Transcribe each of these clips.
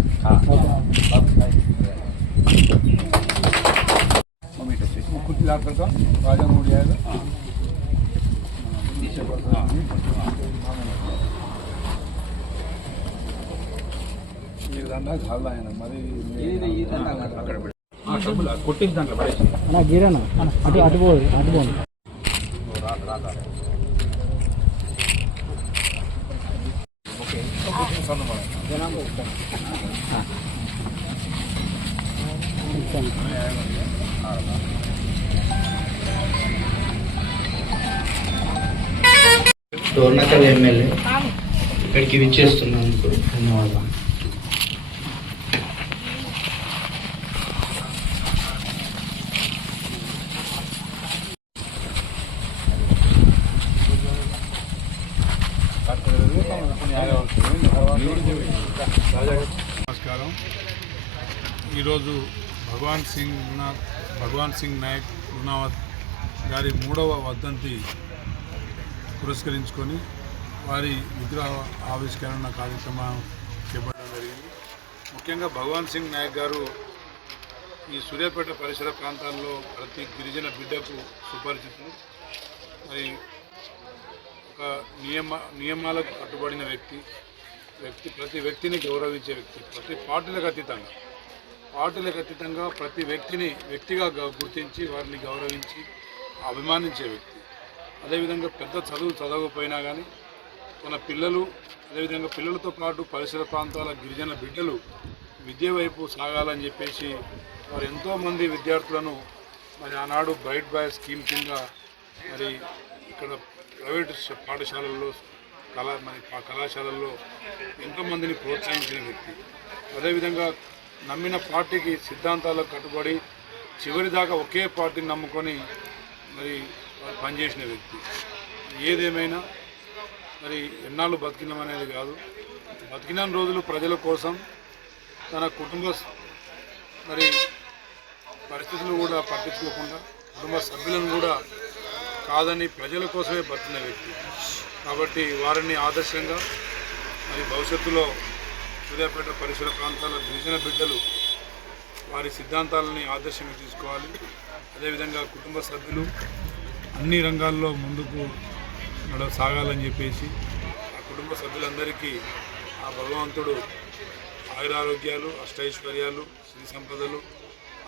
है कुछ लाख का राजा मोड़ी आएगा ఈ విధంగా చాలా ఆయన మరి కొట్టించి దాంట్లో పడేసి అన్న గీరన్న అటు అటు పోదు అటు పోదు డోర్నకల్ ఎమ్మెల్యే ఇక్కడికి విచ్చేస్తున్నందుకు ధన్యవాదాలు ఈరోజు భగవాన్ సింగ్ భగవాన్ సింగ్ నాయక్ గుణావత్ గారి మూడవ వర్ధంతి పురస్కరించుకొని వారి విగ్రహ ఆవిష్కరణ కార్యక్రమం చేపట్టడం జరిగింది. ముఖ్యంగా భగవాన్ సింగ్ నాయక్ గారు ఈ సూర్యాపేట పరిసర ప్రాంతాల్లో ప్రతి గిరిజన బిడ్డకు సుపరిచితులు. మరి ఒక నియమ నియమాలకు కట్టుబడిన వ్యక్తి. వ్యక్తి ప్రతి వ్యక్తిని గౌరవించే వ్యక్తి. ప్రతి పార్టీలకు అతీతంగా. పార్టీలకు అతీతంగా ప్రతి వ్యక్తిని వ్యక్తిగా గుర్తించి వారిని గౌరవించి అభిమానించే వ్యక్తి. అదేవిధంగా పెద్ద చదువు చదవకపోయినా కానీ తన పిల్లలు అదేవిధంగా పిల్లలతో పాటు పరిసర ప్రాంతాల గిరిజన బిడ్డలు విద్య వైపు సాగాలని చెప్పేసి వారు ఎంతోమంది విద్యార్థులను మరి ఆనాడు బ్రైట్ బాయ్ స్కీమ్ కింద మరి ఇక్కడ ప్రైవేట్ పాఠశాలల్లో కళా మరి కళాశాలల్లో ఎంతోమందిని ప్రోత్సహించిన వ్యక్తి. అదేవిధంగా నమ్మిన పార్టీకి సిద్ధాంతాలకు కట్టుబడి చివరి దాకా ఒకే పార్టీని నమ్ముకొని మరి పనిచేసిన వ్యక్తి. ఏదేమైనా మరి ఎన్నాళ్ళు బతికినాం అనేది కాదు. బతికిన రోజులు ప్రజల కోసం తన కుటుంబ మరి పరిస్థితులు కూడా పట్టించుకోకుండా కుటుంబ సభ్యులను కూడా కాదని ప్రజల కోసమే బతికిన వ్యక్తి. కాబట్టి వారిని ఆదర్శంగా మరి భవిష్యత్తులో సూర్యాపేట పరిసర ప్రాంతాల గిరిజన బిడ్డలు వారి సిద్ధాంతాలని ఆదర్శంగా తీసుకోవాలి. అదేవిధంగా కుటుంబ సభ్యులు అన్ని రంగాల్లో ముందుకు నడ సాగాలని చెప్పేసి ఆ కుటుంబ సభ్యులందరికీ ఆ భగవంతుడు ఆయురారోగ్యాలు అష్టైశ్వర్యాలు శ్రీ సంపదలు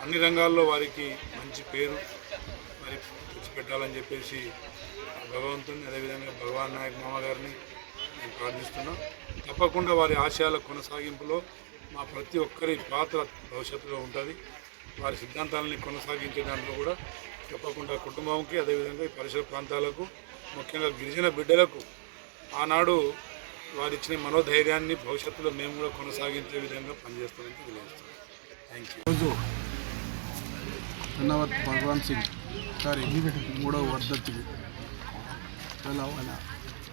అన్ని రంగాల్లో వారికి మంచి పేరు మరి తెచ్చిపెట్టాలని చెప్పేసి ఆ భగవంతుని అదేవిధంగా భగవాన్ నాయక్ మామ గారిని నేను ప్రార్థిస్తున్నాం తప్పకుండా వారి ఆశయాల కొనసాగింపులో మా ప్రతి ఒక్కరి పాత్ర భవిష్యత్తులో ఉంటుంది. వారి సిద్ధాంతాలని కొనసాగించే దాంట్లో కూడా తప్పకుండా కుటుంబంకి అదేవిధంగా ఈ పరిసర ప్రాంతాలకు ముఖ్యంగా గిరిజన బిడ్డలకు ఆనాడు వారు ఇచ్చిన మనోధైర్యాన్ని భవిష్యత్తులో మేము కూడా కొనసాగించే విధంగా పనిచేస్తామని తెలియజేస్తాం థ్యాంక్ యూ రోజు ధన్యవాద్ భగవాన్ సింగ్ గారి మూడవ వర్ధంతికి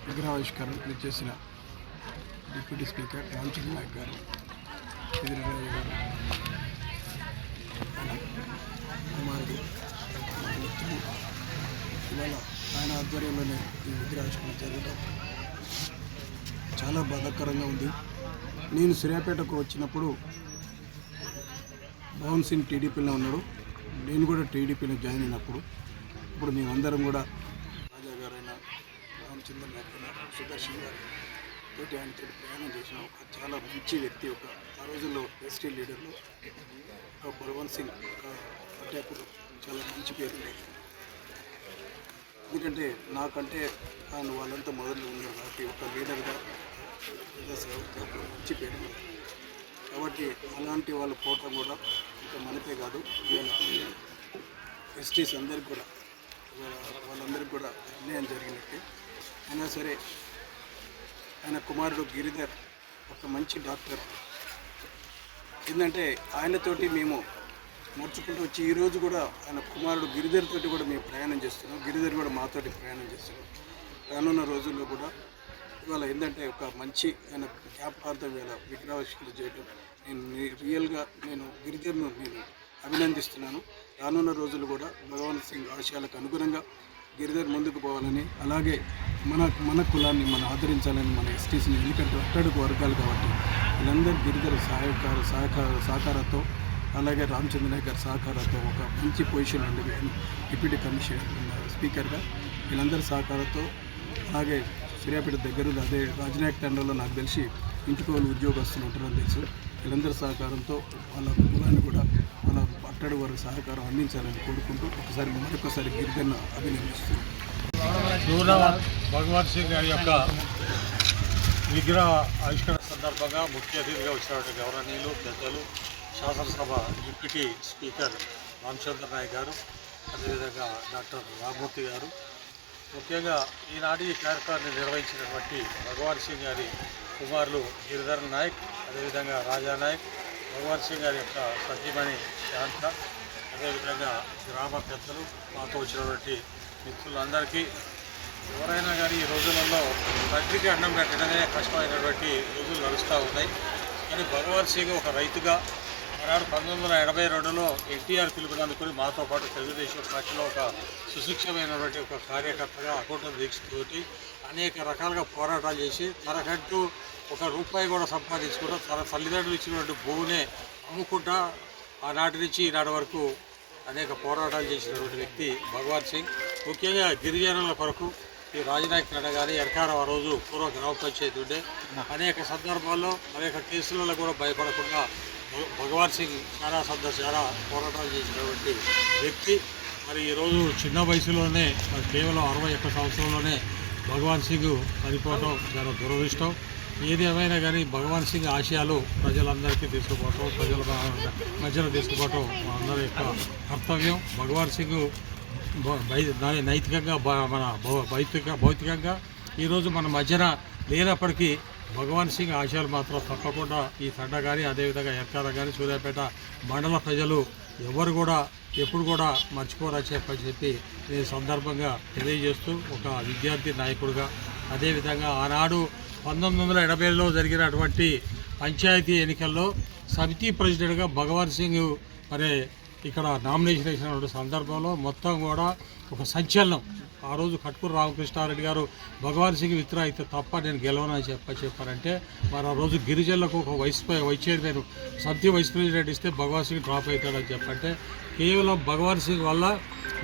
విగ్రహావిష్కరణ చేసిన డిప్యూటీ స్పీకర్ రామచంద్ర నాయక్ గారు ఎదురరాజు గారు ఆయన కుమారుడు ఇవాళ ఆయన ఆధ్వర్యంలోనే ఈ విగ్రహావిష్కరణ జరగడం చాలా బాధాకరంగా ఉంది. నేను సూర్యాపేటకు వచ్చినప్పుడు భవన్ సింగ్ టీడీపీలో ఉన్నాడు. నేను కూడా టీడీపీలో జాయిన్ అయినప్పుడు ఇప్పుడు మేమందరం కూడా రాజా గారైనా రామచంద్ర గారైనా సుదర్శన్ గారు తోటి ఆయనతో ప్రయాణం చేసిన ఒక చాలా మంచి వ్యక్తి ఒక ఆ రోజుల్లో ఎస్టీ లీడర్లు ఒక బలవంత్ సింగ్ అంటే అప్పుడు చాలా మంచి పేరు ఉండేది ఎందుకంటే నాకంటే ఆయన వాళ్ళంతా మొదలు ఉన్నారు కాబట్టి ఒక లీడర్గా మంచి పేరు కాబట్టి అలాంటి వాళ్ళు పోవటం కూడా ఇంకా మనకే కాదు. ఇవాళ ఎస్టీస్ అందరికి కూడా వాళ్ళందరికీ కూడా అన్యాయం జరిగినట్టే. అయినా సరే ఆయన కుమారుడు గిరిధర్ ఒక మంచి డాక్టర్. ఏంటంటే ఆయనతోటి మేము నడుచుకుంటూ వచ్చి ఈరోజు కూడా ఆయన కుమారుడు గిరిధర్ తోటి కూడా మేము ప్రయాణం చేస్తున్నాం. గిరిధర్ కూడా మాతోటి ప్రయాణం చేస్తున్నాం. రానున్న రోజుల్లో కూడా ఇవాళ ఏంటంటే ఒక మంచి ఆయన జ్ఞాపకార్థం వేళ విగ్రహావిష్కరణ చేయడం నేను రియల్గా నేను గిరిధర్ను నేను అభినందిస్తున్నాను. రానున్న రోజులు కూడా భగవాన్ సింగ్ ఆశయాలకు అనుగుణంగా గిరిధర్ ముందుకు పోవాలని అలాగే మన మన కులాన్ని మనం ఆదరించాలని మన ఎస్టీసీని ఎందుకంటే అట్టడుగు వర్గాలు కాబట్టి వీళ్ళందరూ గిరిజన సహాయకార సహకార సహకారంతో అలాగే రామచంద్ర నాయక్ గారి సహకారంతో ఒక మంచి పొజిషన్ ఉంది డిప్యూటీ కమిషనర్ స్పీకర్గా వీళ్ళందరి సహకారంతో అలాగే సూర్యాపేట దగ్గర అదే రాజనాయక్ తండ్రిలో నాకు తెలిసి ఇంటికి వాళ్ళు ఉద్యోగస్తులు ఉంటారని తెలుసు. వీళ్ళందరి సహకారంతో వాళ్ళ కులాన్ని కూడా వాళ్ళ అట్టడి వారికి సహకారం అందించాలని కోరుకుంటూ ఒకసారి మరొకసారి గిరిజన అభినందిస్తున్నాను. దూర భగవాన్ సింగ్ గారి యొక్క విగ్రహ ఆవిష్కరణ సందర్భంగా ముఖ్య అతిథిగా వచ్చినటువంటి గౌరవనీయులు పెద్దలు శాసనసభ డిప్యూటీ స్పీకర్ రామచంద్ర నాయక్ గారు అదేవిధంగా డాక్టర్ రామూర్తి గారు. ముఖ్యంగా ఈనాటి ఈ కార్యక్రమాన్ని నిర్వహించినటువంటి భగవాన్ సింగ్ గారి కుమారులు గిరిధర్ నాయక్ అదేవిధంగా రాజా నాయక్ భగవాన్ సింగ్ గారి యొక్క సతీమణి శాంత అదేవిధంగా గ్రామ పెద్దలు మాతో వచ్చినటువంటి మిత్రులందరికీ ఎవరైనా కానీ ఈ రోజులలో తండ్రికి అన్నం పెట్టడమే కష్టమైనటువంటి రోజులు నడుస్తూ ఉన్నాయి. కానీ భగవాన్ సింగ్ ఒక రైతుగా ఆనాడు పంతొమ్మిది వందల ఎనభై రెండులో ఎన్టీఆర్ పిలుపునందుకుని మాతో పాటు తెలుగుదేశం పార్టీలో ఒక సుశిక్షమైనటువంటి ఒక కార్యకర్తగా అకౌంట్ దీక్షతోటి అనేక రకాలుగా పోరాటాలు చేసి తనకంటూ ఒక రూపాయి కూడా సంపాదించుకుంటూ తన తల్లిదండ్రులు ఇచ్చినటువంటి భూమినే అమ్ముకుంటా ఆనాటి నుంచి ఈనాటి వరకు అనేక పోరాటాలు చేసినటువంటి వ్యక్తి భగవాన్ సింగ్. ముఖ్యంగా గిరిజనుల కొరకు ఈ రాజనాయక్ నడ కానీ ఎరకారం ఆ రోజు పూర్వ గ్రామ పంచాయతీ ఉండే. అనేక సందర్భాల్లో అనేక కేసులలో కూడా భయపడకుండా భగ- భగవాన్ సింగ్ చాలా సంద చాలా పోరాటాలు చేసినటువంటి వ్యక్తి. మరి ఈరోజు చిన్న వయసులోనే కేవలం అరవై ఒక్క సంవత్సరంలోనే భగవాన్ సింగ్ చనిపోవడం చాలా దురదృష్టం. ఏది ఏమైనా కానీ భగవాన్ సింగ్ ఆశయాలు ప్రజలందరికీ తీసుకుపోవటం ప్రజల మధ్యలో తీసుకుపోవటం మా అందరి యొక్క కర్తవ్యం. భగవాన్ సింగ్ బై- నైతికంగా మన భౌతిక భౌతికంగా ఈరోజు మన మధ్యన లేనప్పటికీ భగవాన్ సింగ్ ఆశయాలు మాత్రం తప్పకుండా ఈ తండ కానీ అదేవిధంగా ఎర్కాల కానీ సూర్యాపేట మండల ప్రజలు ఎవరు కూడా ఎప్పుడు కూడా మర్చిపోరా చెప్పని చెప్పి ఈ సందర్భంగా తెలియజేస్తూ ఒక విద్యార్థి నాయకుడిగా అదేవిధంగా ఆనాడు పంతొమ్మిది వందల ఎనభైలో జరిగినటువంటి పంచాయతీ ఎన్నికల్లో సమితి ప్రెసిడెంట్గా భగవాన్ సింగ్ మరి ఇక్కడ నామినేషన్ వేసినటువంటి సందర్భంలో మొత్తం కూడా ఒక సంచలనం. ఆ రోజు కట్కూరు రామకృష్ణారెడ్డి గారు భగవాన్ సింగ్ విత్ర అయితే తప్ప నేను గెలవనని చెప్ప చెప్పారంటే మరి ఆ రోజు గిరిజనులకు ఒక వైస్ వైస్ చైర్మన్ సమితి వైస్ ప్రెసిడెంట్ ఇస్తే భగవాన్ సింగ్ డ్రాప్ అవుతాడని చెప్పంటే కేవలం భగవాన్ సింగ్ వల్ల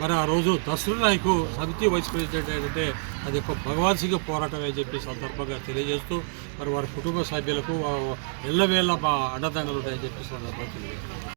మరి ఆ రోజు దసరా నాయకు సమితి వైస్ ప్రెసిడెంట్ ఏంటంటే అది ఒక భగవాన్ సింగ్ పోరాటం అని చెప్పి సందర్భంగా తెలియజేస్తూ మరి వారి కుటుంబ సభ్యులకు ఎల్లవేళ మా అండదండలు ఉంటాయని చెప్పి సందర్భంగా తెలియజేస్తారు